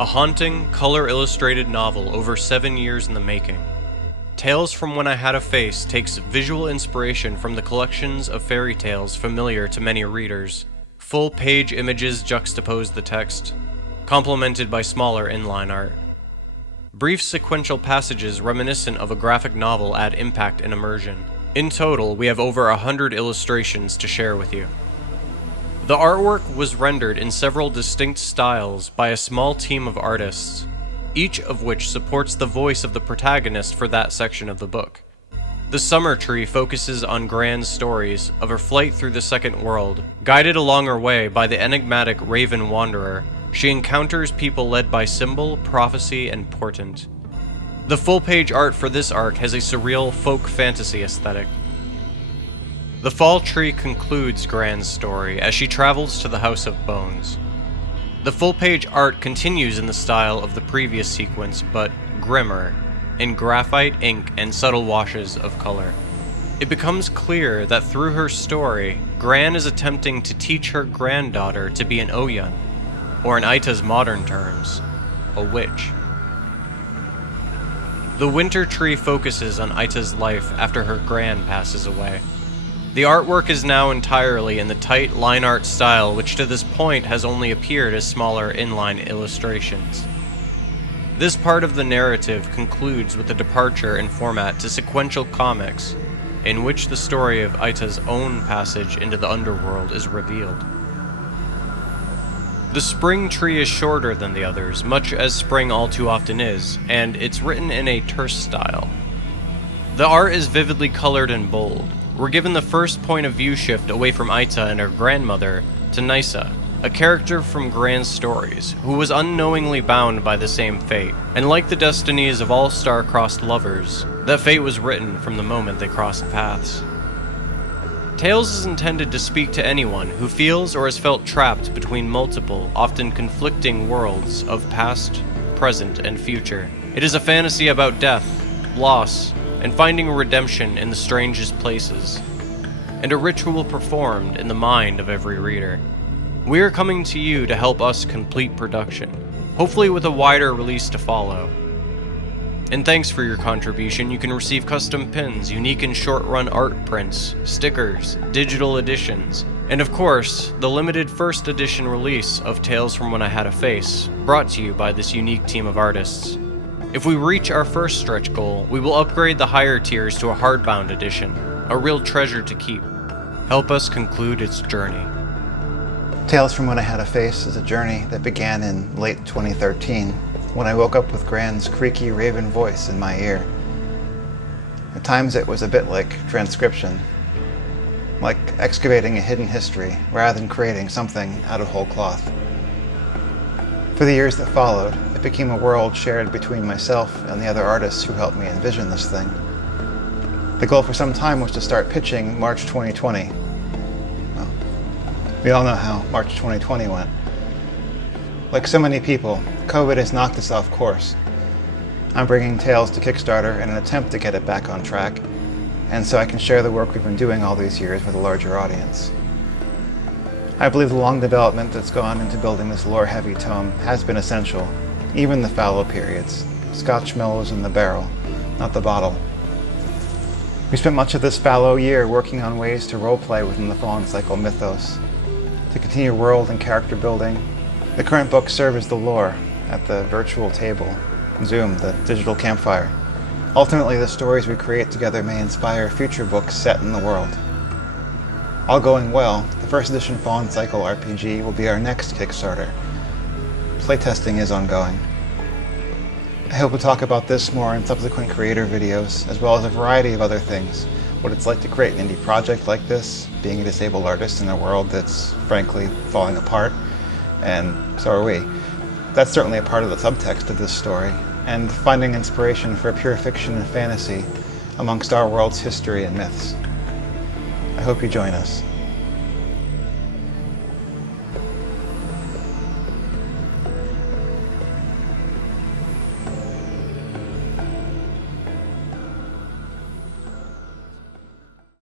A haunting, color-illustrated novel over 7 years in the making. Tales from When I Had a Face takes visual inspiration from the collections of fairy tales familiar to many readers. Full-page images juxtapose the text, complemented by smaller inline art. Brief sequential passages reminiscent of a graphic novel add impact and immersion. In total, we have over 100 illustrations to share with you. The artwork was rendered in several distinct styles by a small team of artists, each of which supports the voice of the protagonist for that section of the book. The Summer Tree focuses on Gran's stories of her flight through the Second World. Guided along her way by the enigmatic Raven Wanderer, she encounters people led by symbol, prophecy, and portent. The full-page art for this arc has a surreal folk fantasy aesthetic. The Fall Tree concludes Gran's story as she travels to the House of Bones. The full-page art continues in the style of the previous sequence, but grimmer, in graphite, ink, and subtle washes of color. It becomes clear that through her story, Gran is attempting to teach her granddaughter to be an Oyan, or in Aita's modern terms, a witch. The Winter Tree focuses on Aita's life after her gran passes away. The artwork is now entirely in the tight line art style, which to this point has only appeared as smaller inline illustrations. This part of the narrative concludes with a departure in format to sequential comics, in which the story of Aita's own passage into the underworld is revealed. The Spring Tree is shorter than the others, much as spring all too often is, and it's written in a terse style. The art is vividly colored and bold. We're given the first point of view shift away from Aita and her grandmother to Nysa, a character from Gran's stories, who was unknowingly bound by the same fate. And like the destinies of all star-crossed lovers, that fate was written from the moment they crossed paths. Tales is intended to speak to anyone who feels or has felt trapped between multiple, often conflicting worlds of past, present, and future. It is a fantasy about death, loss, and finding redemption in the strangest places, and a ritual performed in the mind of every reader. We are coming to you to help us complete production, hopefully with a wider release to follow. And thanks for your contribution. You can receive custom pins, unique and short-run art prints, stickers, digital editions, and of course, the limited first edition release of Tales from When I Had a Face, brought to you by this unique team of artists. If we reach our first stretch goal, we will upgrade the higher tiers to a hardbound edition, a real treasure to keep. Help us conclude its journey. Tales from When I Had a Face is a journey that began in late 2013, when I woke up with Gran's creaky raven voice in my ear. At times it was a bit like transcription, like excavating a hidden history rather than creating something out of whole cloth. For the years that followed, it became a world shared between myself and the other artists who helped me envision this thing. The goal for some time was to start pitching March 2020. Well, we all know how March 2020 went. Like so many people, COVID has knocked us off course. I'm bringing Tales to Kickstarter in an attempt to get it back on track, and so I can share the work we've been doing all these years with a larger audience. I believe the long development that's gone into building this lore-heavy tome has been essential, even the fallow periods. Scotch mellows in the barrel, not the bottle. We spent much of this fallow year working on ways to roleplay within the Fallen Cycle mythos, to continue world and character building. The current books serve as the lore at the virtual table, Zoom, the digital campfire. Ultimately, the stories we create together may inspire future books set in the world. All going well, the first edition Fallen Cycle RPG will be our next Kickstarter. Playtesting is ongoing. I hope we'll talk about this more in subsequent creator videos, as well as a variety of other things. What it's like to create an indie project like this, being a disabled artist in a world that's frankly falling apart, and so are we. That's certainly a part of the subtext of this story, and finding inspiration for pure fiction and fantasy amongst our world's history and myths. I hope you join us.